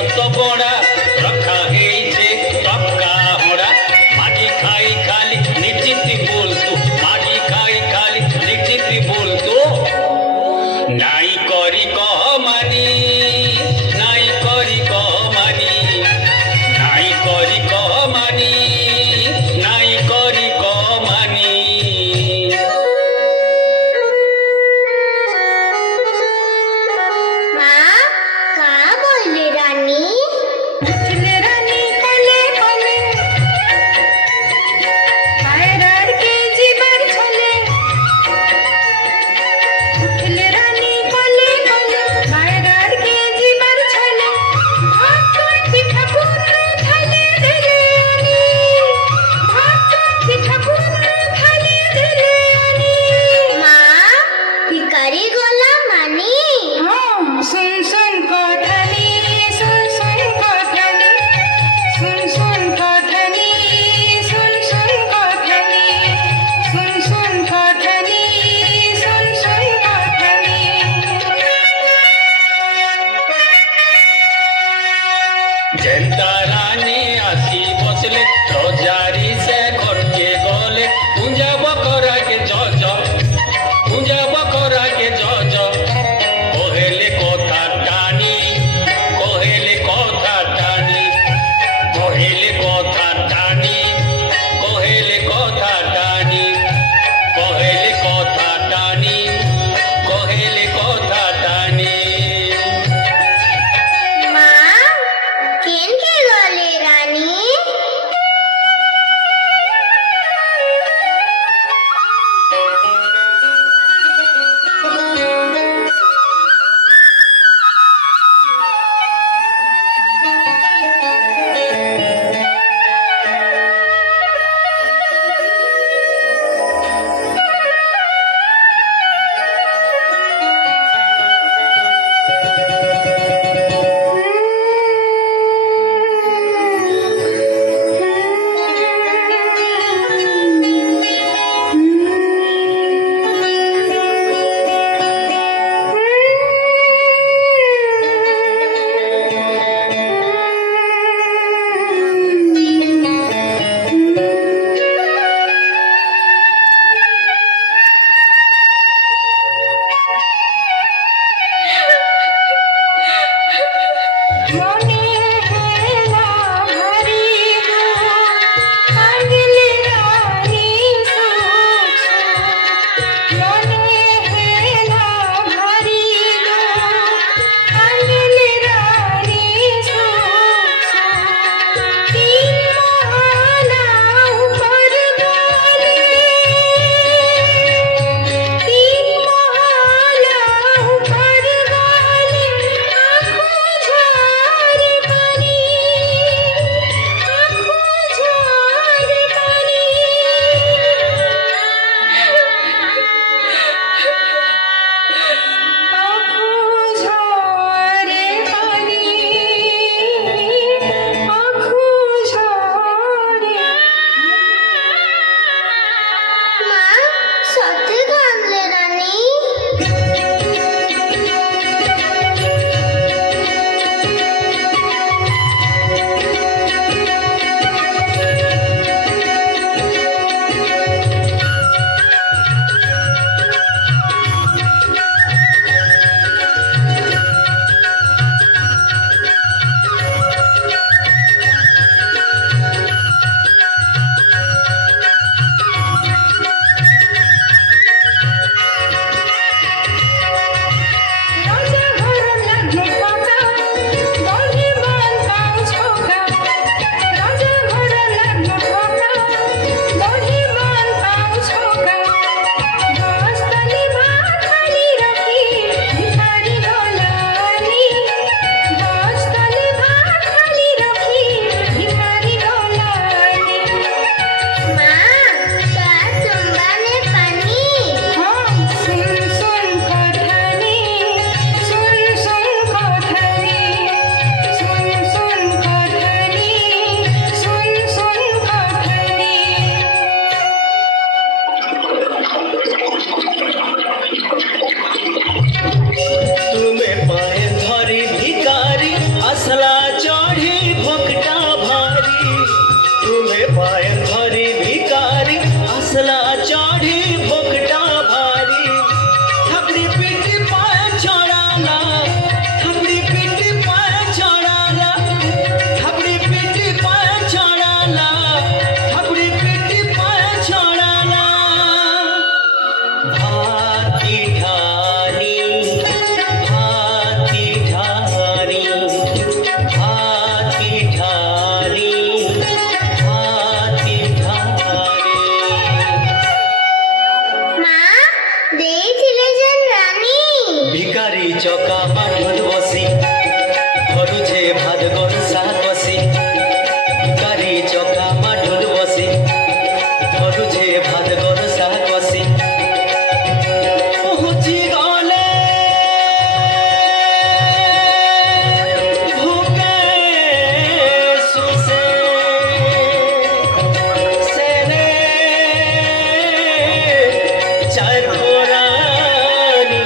যত বড়া রক্ষা হয়েছে তক্কা হোড়া মাটি খাই খালি নিশ্চিতি বলতো মাটি খাই খালি নিশ্চিতি বলতো নাই করি কমানি নাই করি কমানি নাই করি কমানি নাই করি কমানি মা কা বললে রানী উঠলে রানী কলে কলে পায়রার কেজি বার ছলে উঠলে রানী কলে কলে পায়রার কেজি বার ছলে ভাত পিঠা পুরো থালে দিলে আনি ভাত পিঠা পুরো থালে দিলে আনি মা ভিখারি গলা মানি सुन सुन कोठली सुन सुन कोठली सुन सुन कोठली सुन सुन कोठली सुन सुन कोठली सुन सुन कोठली जनता रानी आसी बसले रजारी से घटके गले पूंजा बकरा के जज पूंजा बकरा के जज कोहेले कोथा टानी कोहेले कोथा टानी कोहेले कोथा टानी कोहेले कोथा टानी कोहेले कोथा टानी कोहेले कोथा टानी মা কেন কে গলে রানী ভাত গরসা কষি গাড়ি চকা মাঠুর বসি ধরুছে ভাত গরসা কষি পহুঁচি গলে ভুকে সুসে সেনে চার ফোরানি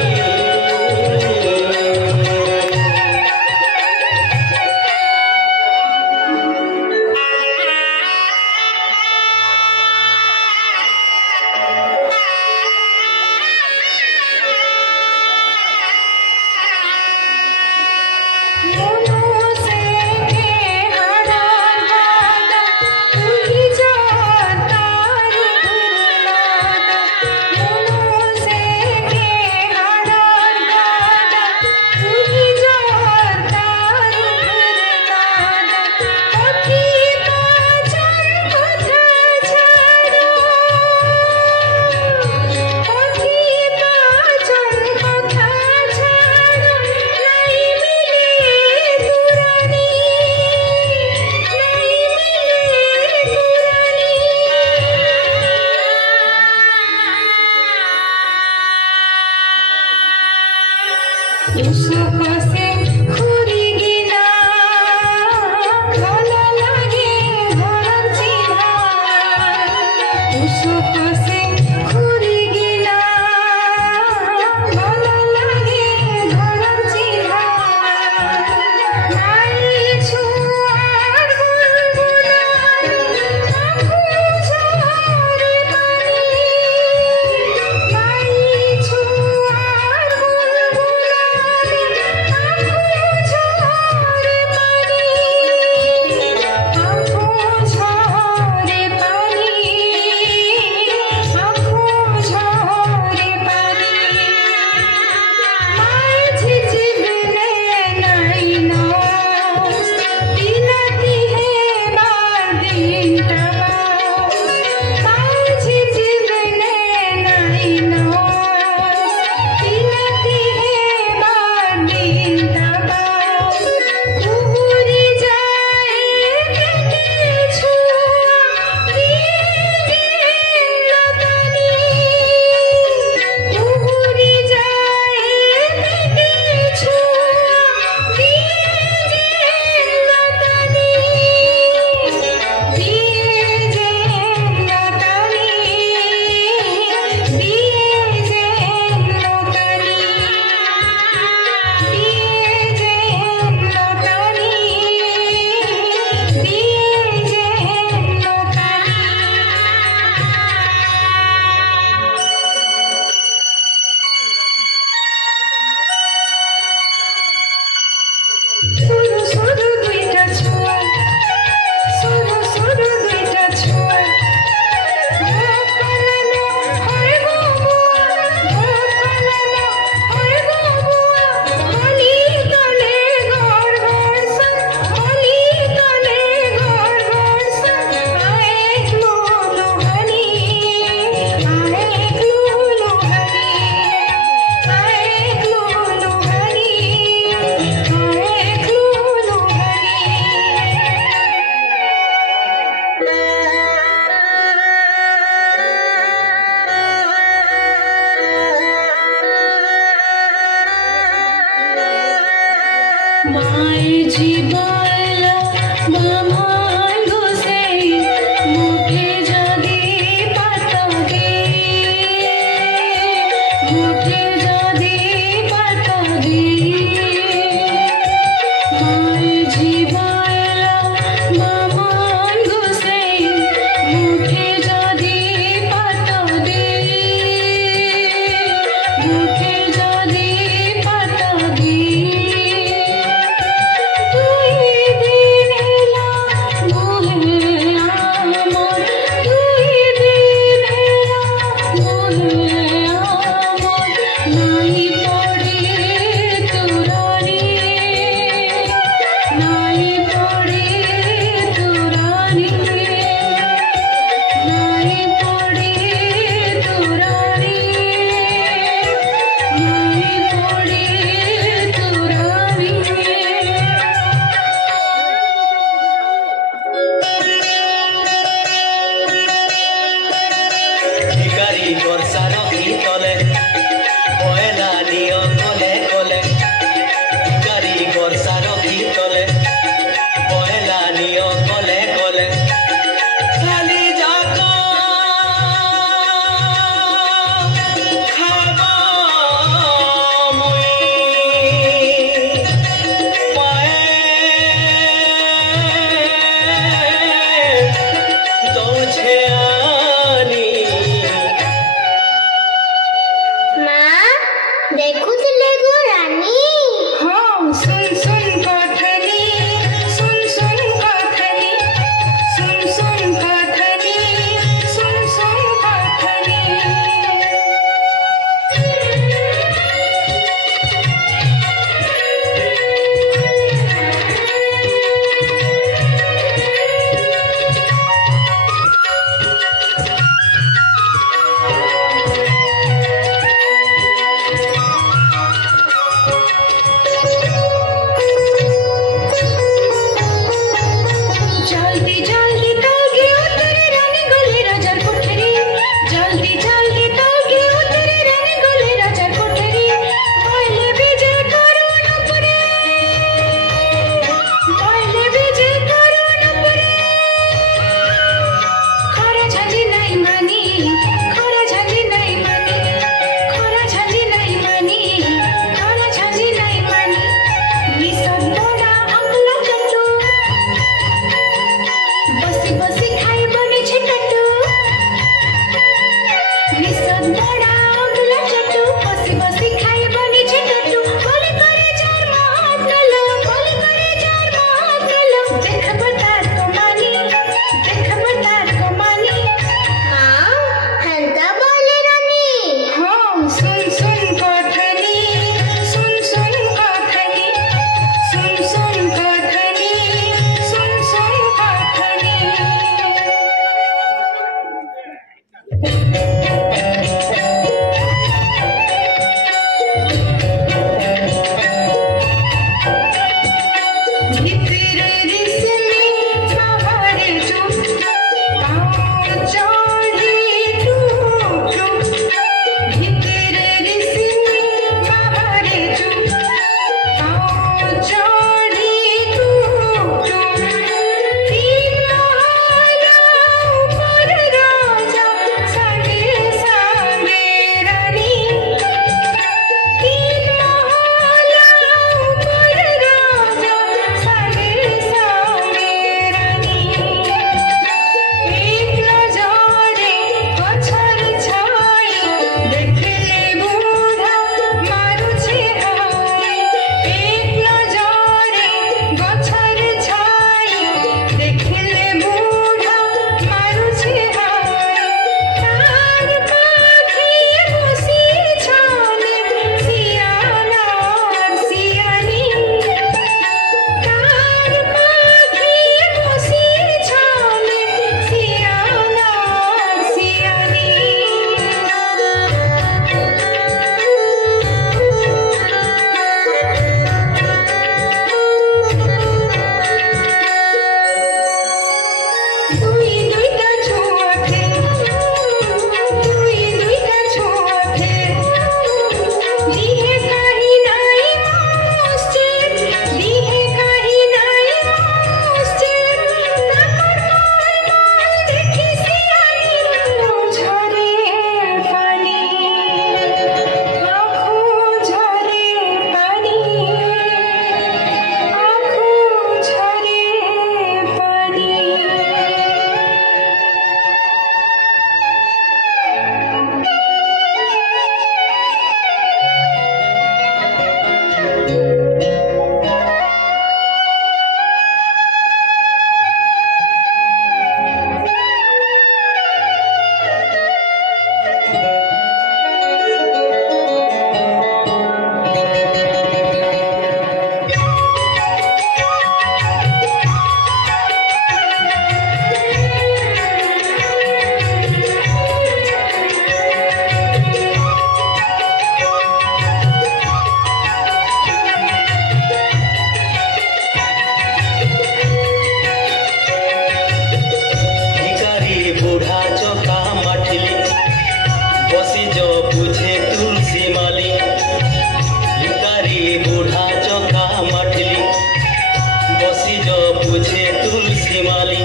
বুঝে তুলসী মালি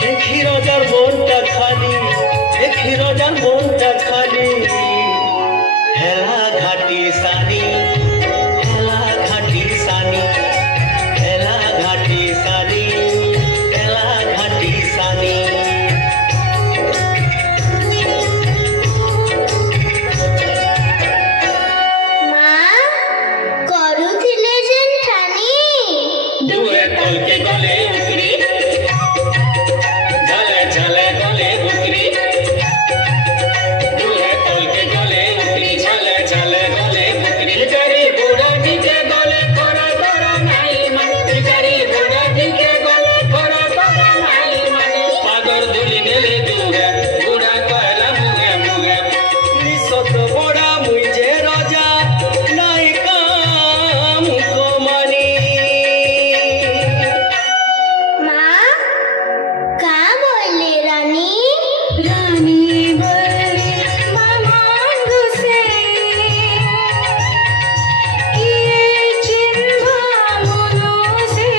দেখি রাজার মনটা খালি দেখি রাজার মনটা খালি হেলা ঘাটি সানি হেলা ঘাটি সানি হেলা ঘাটি সানি হেলা ঘাটি সানি মা କରୁଥିଲେ ଜେଠାନି দুয়ে তলকে গলে উকরি ঝালে ঝালে গলে উকরি দুয়ে তলকে গলে উকরি ঝালে ঝালে গলে উকরি ভিখারি বুড়া দিকে গলে করা করা নাই মানে ভিখারি বুড়া দিকে গলে করা করা নাই মানে পাগর ধুলি নেলে দুয়ে বুড়া কয়লা মুগে মুগে সত বড়া মুই যে রাজা নাই কাম কমানি মা কা বললে রানী রানী বলে মামান গুসে কি চিনবা মনুসে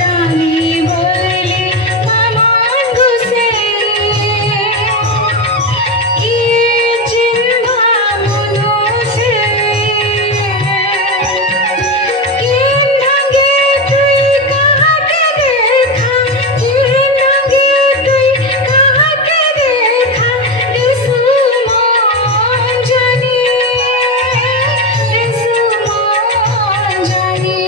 রানী বলে মামান গুসে কি চিনবা মনুসে किन ढंगे तुई कहाँ के देखा किन ढंगे तुई कहाँ के देखा रिसुमान जानी रिसुमान जानी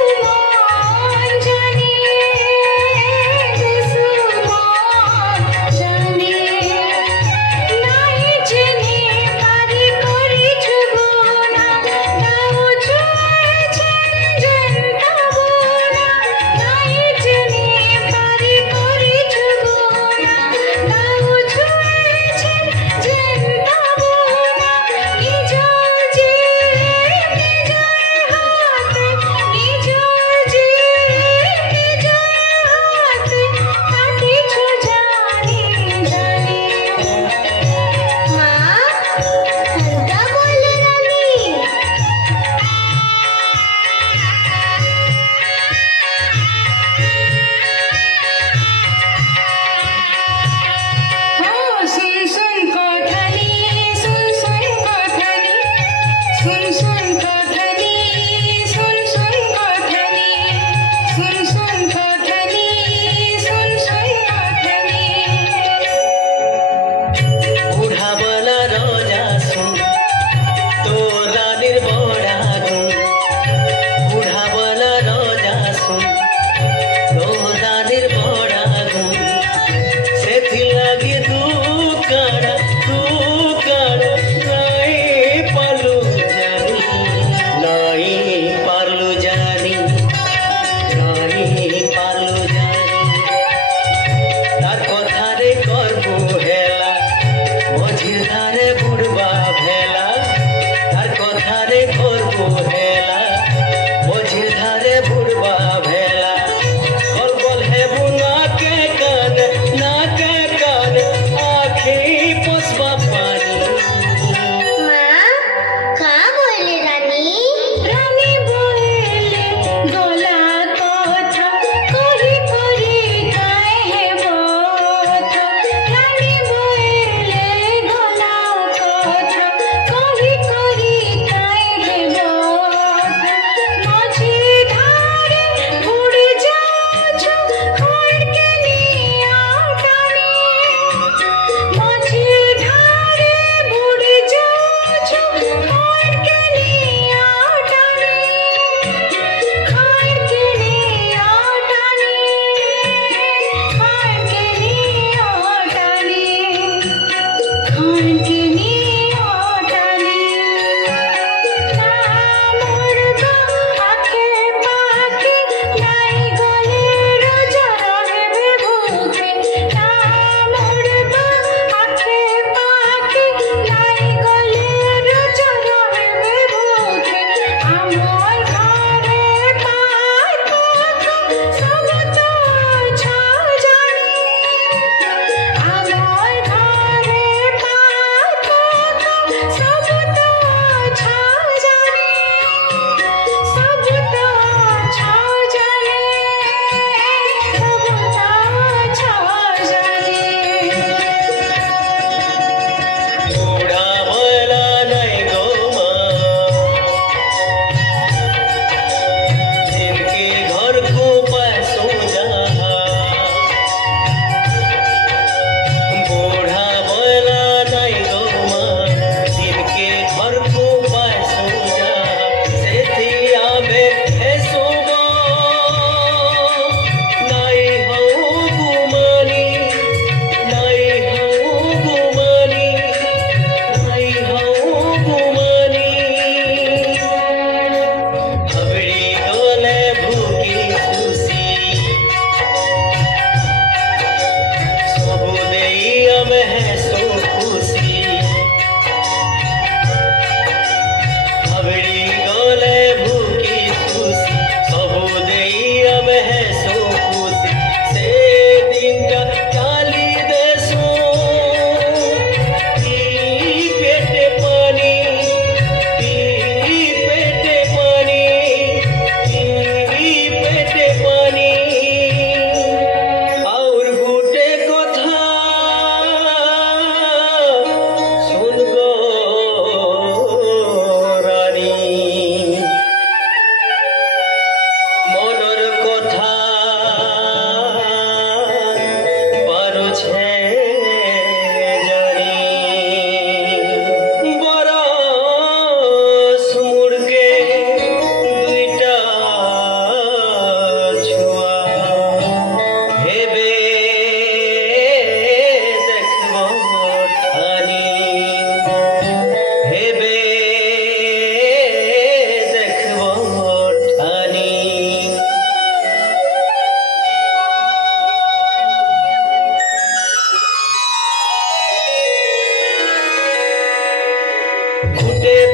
रिसुमान जानी रिसुमान जानी नहीं चिनी पारी कोरी छुगोना दाऊ छुए छंजन ताबोना नहीं चिनी पारी कोरी छुगोना दाऊ छुए छंजन ताबोना निजो जी निजो हाथ निजो जी निजो हाथ काटी छु जानी जानी মা কা বললে রানী सुन सुन कोठली सुन सुन कोठली सुन सुन कोठली सुन सुन कोठली सुन सुन कोठली सुन सुन कोठली বুড়াবলা রজা শুন তোর রানীর বড়া গুণ বুড়াবলা রজা শুন তোর রানীর বড়া গুণ সেথিলাগি তু কাড়া নাই পালু জানি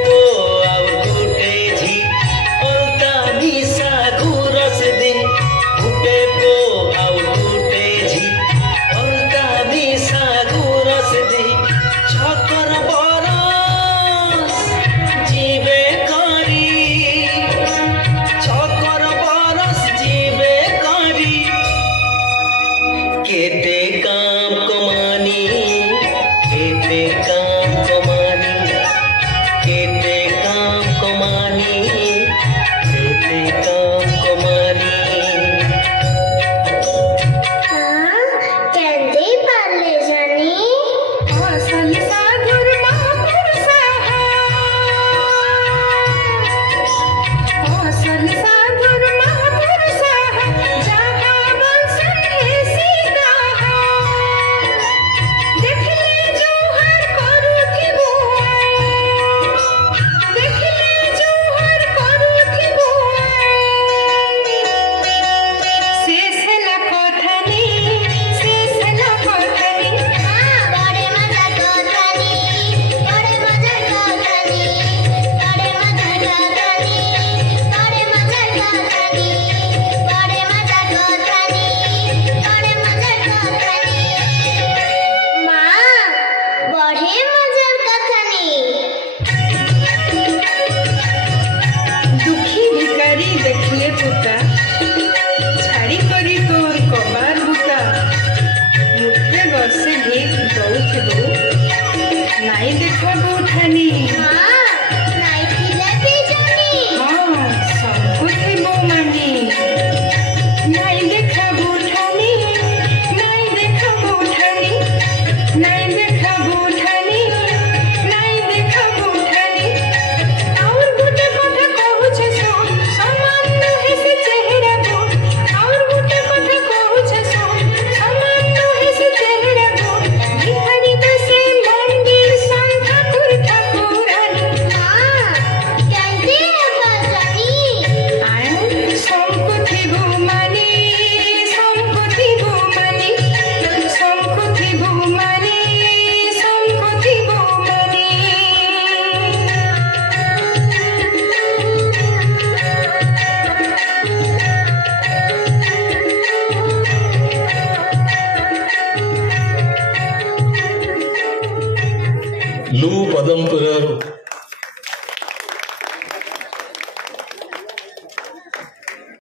পো